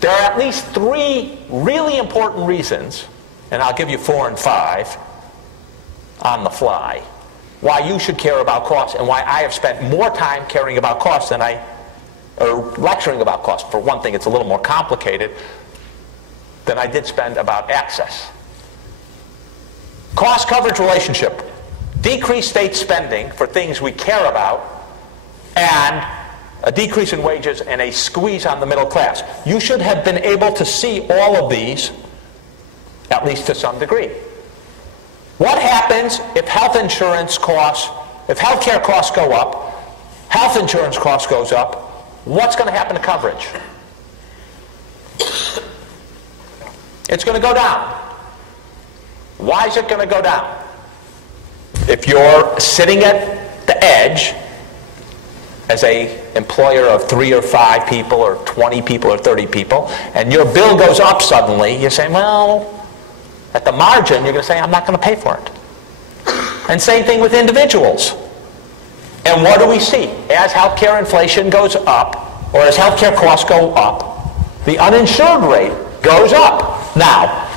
There are at least 3 really important reasons, and I'll give you 4 and 5 on the fly, why you should care about costs and why I have spent more time caring about costs than or lecturing about costs. For one thing, it's a little more complicated than I did spend about access. Cost coverage relationship. Decreased state spending for things we care about and a decrease in wages and a squeeze on the middle class. You should have been able to see all of these, at least to some degree. What happens if health insurance costs, if health care costs go up, health insurance costs goes up, what's going to happen to coverage? It's going to go down. Why is it going to go down? If you're sitting at the edge as a employer of 3 or 5 people or 20 people or 30 people, and your bill goes up suddenly, you say, well, at the margin, you're going to say, I'm not going to pay for it. And same thing with individuals. And what do we see? As healthcare inflation goes up, or as healthcare costs go up, the uninsured rate goes up. Now,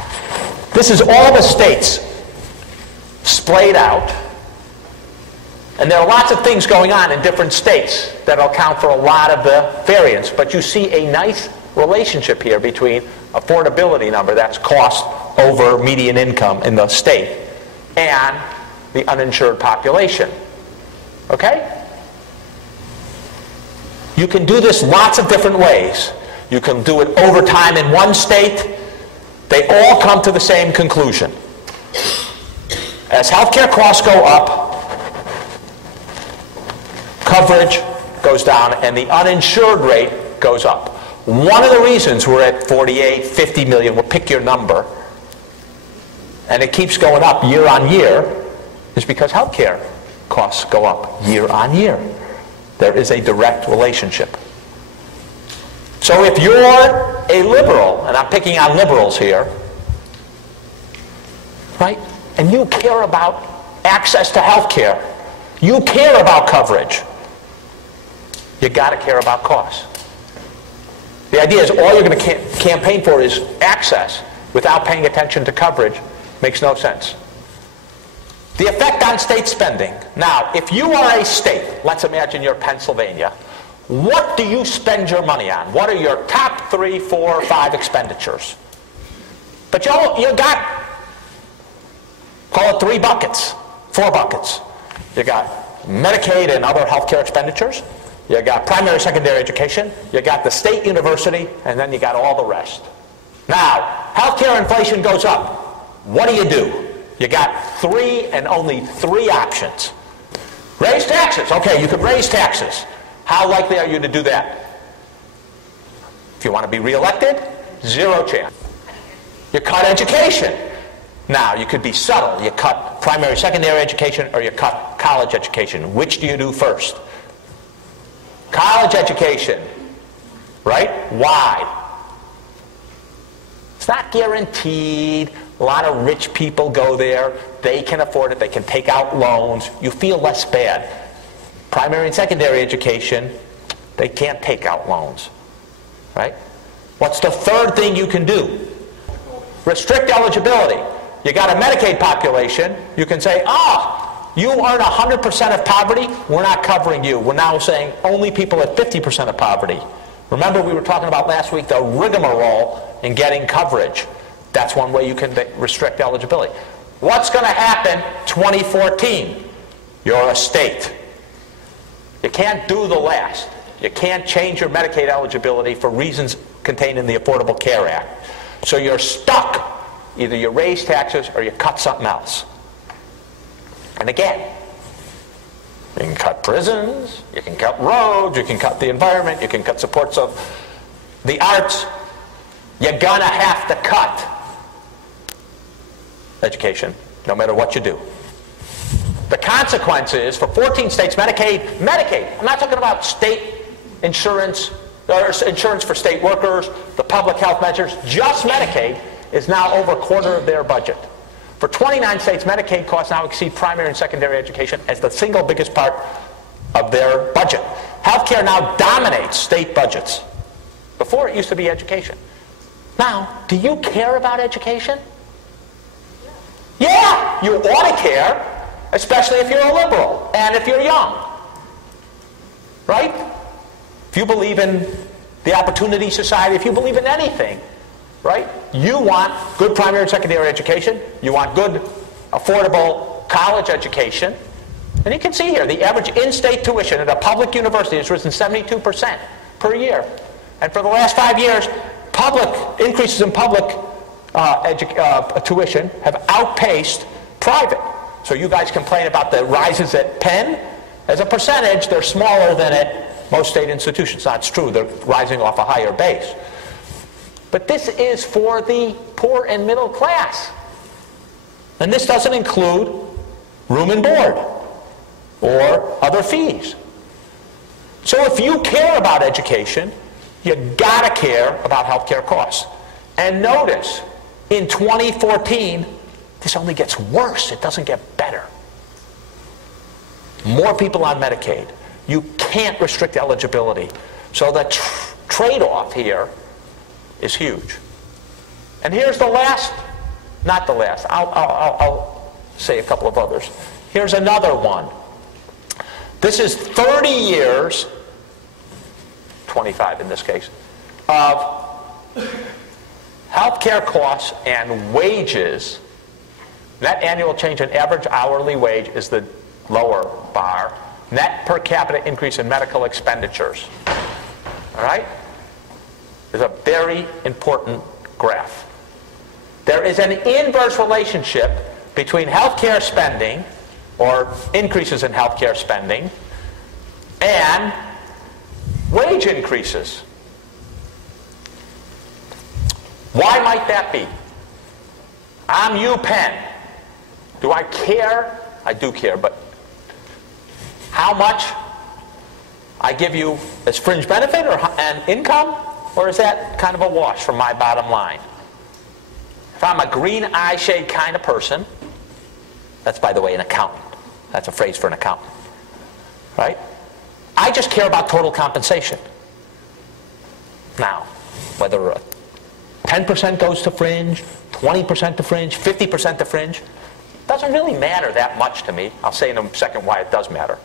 this is all the states splayed out. And there are lots of things going on in different states that will account for a lot of the variance. But you see a nice relationship here between affordability number, that's cost over median income in the state, and the uninsured population. Okay? You can do this lots of different ways. You can do it over time in one state. They all come to the same conclusion. As healthcare costs go up, coverage goes down, and the uninsured rate goes up. One of the reasons we're at 48, 50 million, we'll pick your number, and it keeps going up year on year, is because healthcare costs go up year on year. There is a direct relationship. So if you're a liberal, and I'm picking on liberals here, right, and you care about access to healthcare, you care about coverage, you got to care about costs. The idea is all you're going to campaign for is access without paying attention to coverage makes no sense. The effect on state spending. Now, if you are a state, let's imagine you're Pennsylvania, what do you spend your money on? What are your top 3, 4, 5 expenditures? But you got, call it 3 buckets, 4 buckets. You got Medicaid and other healthcare expenditures. You got primary, secondary education. You got the state university, and then you got all the rest. Now, healthcare inflation goes up. What do? You got 3 and only 3 options. Raise taxes. Okay, you could raise taxes. How likely are you to do that? If you want to be reelected, 0 chance. You cut education. Now, you could be subtle. You cut primary, secondary education, or you cut college education. Which do you do first? College education, right? Why? It's not guaranteed. A lot of rich people go there. They can afford it. They can take out loans. You feel less bad. Primary and secondary education, they can't take out loans, right? What's the third thing you can do? Restrict eligibility. You got a Medicaid population. You can say, you earn 100% of poverty, we're not covering you. We're now saying only people at 50% of poverty. Remember we were talking about last week the rigmarole in getting coverage. That's one way you can restrict eligibility. What's going to happen 2014? You're a state. You can't do the last. You can't change your Medicaid eligibility for reasons contained in the Affordable Care Act. So you're stuck. Either you raise taxes or you cut something else. And again, you can cut prisons, you can cut roads, you can cut the environment, you can cut supports of the arts. You're going to have to cut education, no matter what you do. The consequence is, for 14 states, Medicaid, I'm not talking about state insurance, or insurance for state workers, the public health measures, just Medicaid is now over a quarter of their budget. For 29 states, Medicaid costs now exceed primary and secondary education as the single biggest part of their budget. Healthcare now dominates state budgets. Before, it used to be education. Now, do you care about education? Yeah, you ought to care, especially if you're a liberal and if you're young. Right? If you believe in the Opportunity Society, if you believe in anything, right? You want good primary and secondary education. You want good, affordable college education. And you can see here, the average in-state tuition at a public university has risen 72% per year. And for the last 5 years, increases in public tuition have outpaced private. So you guys complain about the rises at Penn. As a percentage, they're smaller than at most state institutions. That's true. They're rising off a higher base. But this is for the poor and middle class. And this doesn't include room and board or other fees. So if you care about education, you gotta care about healthcare costs. And notice, in 2014, this only gets worse. It doesn't get better. More people on Medicaid. You can't restrict eligibility. So the trade-off here is huge. And here's the last, not the last, I'll say a couple of others. Here's another one. This is 30 years, 25 in this case, of healthcare costs and wages. Net annual change in average hourly wage is the lower bar. Net per capita increase in medical expenditures. All right? Is a very important graph. There is an inverse relationship between healthcare spending, or increases in healthcare spending, and wage increases. Why might that be? I'm UPenn. Do I care? I do care, but how much I give you as fringe benefit and income? Or is that kind of a wash from my bottom line? If I'm a green eye shade kind of person, that's, by the way, an accountant. That's a phrase for an accountant. Right? I just care about total compensation. Now, whether 10% goes to fringe, 20% to fringe, 50% to fringe, doesn't really matter that much to me. I'll say in a second why it does matter.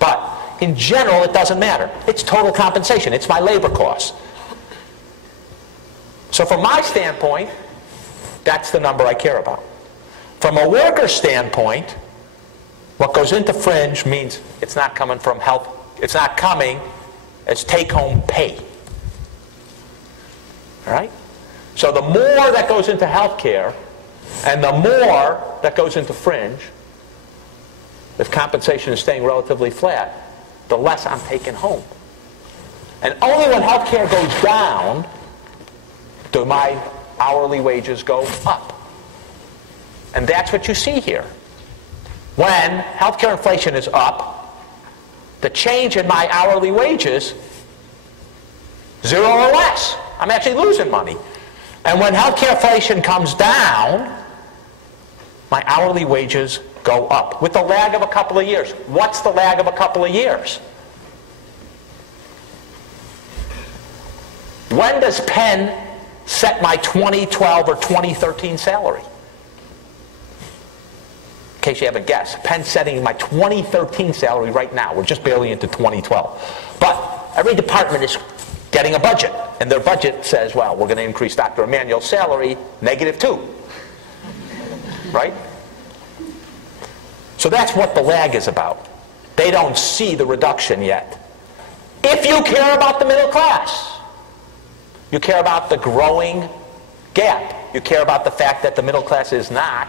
But in general, it doesn't matter. It's total compensation. It's my labor costs. So from my standpoint, that's the number I care about. From a worker standpoint, what goes into fringe means it's not coming from health, it's not coming as take-home pay. All right? So the more that goes into health care and the more that goes into fringe, if compensation is staying relatively flat, the less I'm taking home. And only when health care goes down do my hourly wages go up. And that's what you see here. When healthcare inflation is up, the change in my hourly wages, 0 or less. I'm actually losing money. And when healthcare inflation comes down, my hourly wages go up with a lag of a couple of years. What's the lag of a couple of years? When does Penn set my 2012 or 2013 salary? In case you haven't guessed, Penn's setting my 2013 salary right now. We're just barely into 2012. But every department is getting a budget, and their budget says, well, we're going to increase Dr. Emanuel's salary -2. Right? So that's what the lag is about. They don't see the reduction yet. If you care about the middle class, you care about the growing gap. You care about the fact that the middle class is not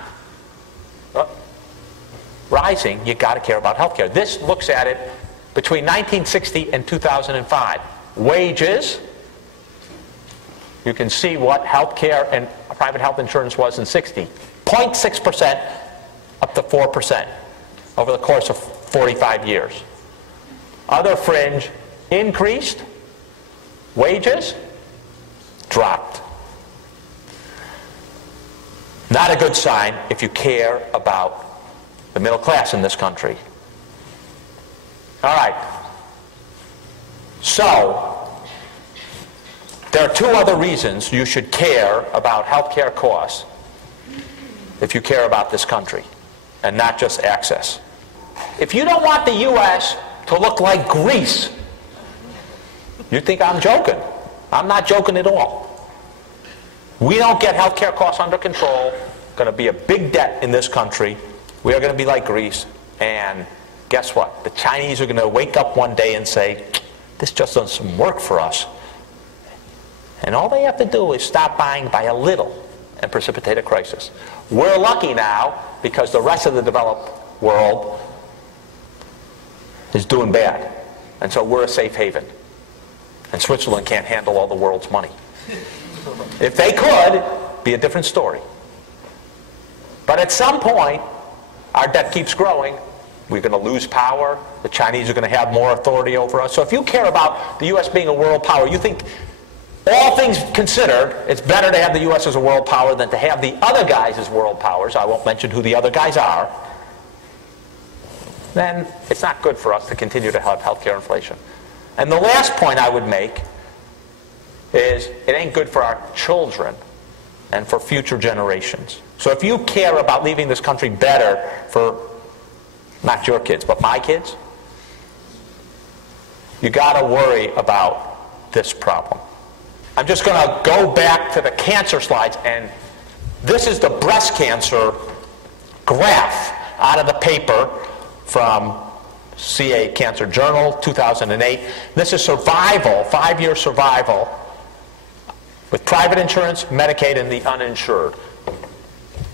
rising. You got to care about healthcare. This looks at it between 1960 and 2005. Wages. You can see what healthcare and private health insurance was in 60. 0.6% up to 4% over the course of 45 years. Other fringe increased. Wages dropped. Not a good sign if you care about the middle class in this country. All right. So, There are two other reasons you should care about health care costs if you care about this country, and not just access. If you don't want the U.S. to look like Greece, you think I'm joking. I'm not joking at all. We don't get health care costs under control, going to be a big debt in this country. We are going to be like Greece, and guess what? The Chinese are going to wake up one day and say, this just doesn't work for us. And all they have to do is stop buying by a little and precipitate a crisis. We're lucky now because the rest of the developed world is doing bad. And so we're a safe haven. And Switzerland can't handle all the world's money. If they could, be a different story. But at some point, our debt keeps growing. We're going to lose power. The Chinese are going to have more authority over us. So if you care about the U.S. being a world power, you think, all things considered, it's better to have the U.S. as a world power than to have the other guys as world powers. I won't mention who the other guys are. Then it's not good for us to continue to have healthcare inflation. And the last point I would make is it ain't good for our children and for future generations. So if you care about leaving this country better for not your kids, but my kids, you got to worry about this problem. I'm just going to go back to the cancer slides, and this is the breast cancer graph out of the paper from CA Cancer Journal, 2008. This is survival, 5-year survival, with private insurance, Medicaid, and the uninsured.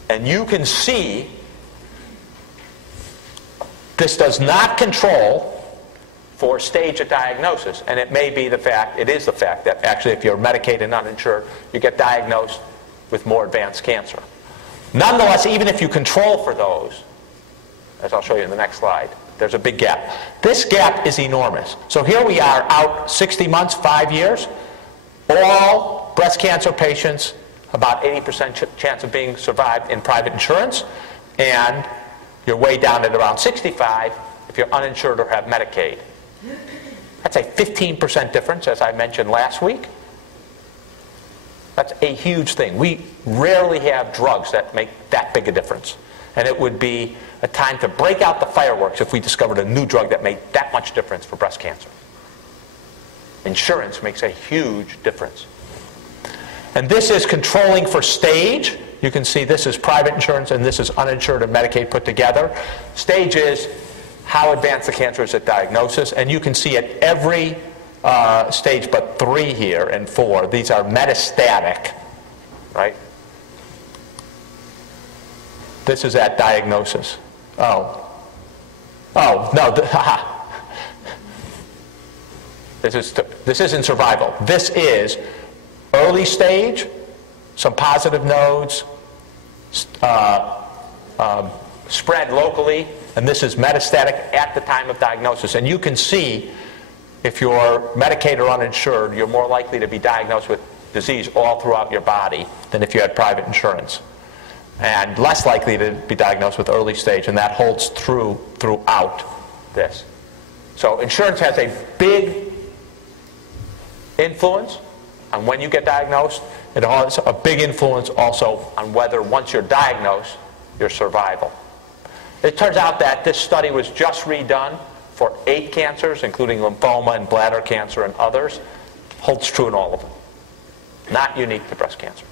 And you can see this does not control for stage of diagnosis, and it may be the fact, it is the fact that actually if you're Medicaid and uninsured, you get diagnosed with more advanced cancer. Nonetheless, even if you control for those, as I'll show you in the next slide, there's a big gap. This gap is enormous. So here we are out 60 months, 5 years, all breast cancer patients, about 80% chance of being survived in private insurance, and you're way down at around 65 if you're uninsured or have Medicaid. That's a 15% difference, as I mentioned last week. That's a huge thing. We rarely have drugs that make that big a difference. And it would be a time to break out the fireworks if we discovered a new drug that made that much difference for breast cancer. Insurance makes a huge difference. And this is controlling for stage. You can see this is private insurance and this is uninsured and Medicaid put together. Stage is how advanced the cancer is at diagnosis. And you can see at every stage but 3 here and 4, these are metastatic, right? This is at diagnosis. Oh, no, this isn't survival. This is early stage, some positive nodes, spread locally, and this is metastatic at the time of diagnosis. And you can see if you're Medicaid or uninsured, you're more likely to be diagnosed with disease all throughout your body than if you had private insurance, and less likely to be diagnosed with early stage, and that holds true throughout this. So insurance has a big influence on when you get diagnosed. It has a big influence also on whether, once you're diagnosed, your survival. It turns out that this study was just redone for 8 cancers, including lymphoma and bladder cancer and others. Holds true in all of them. Not unique to breast cancer.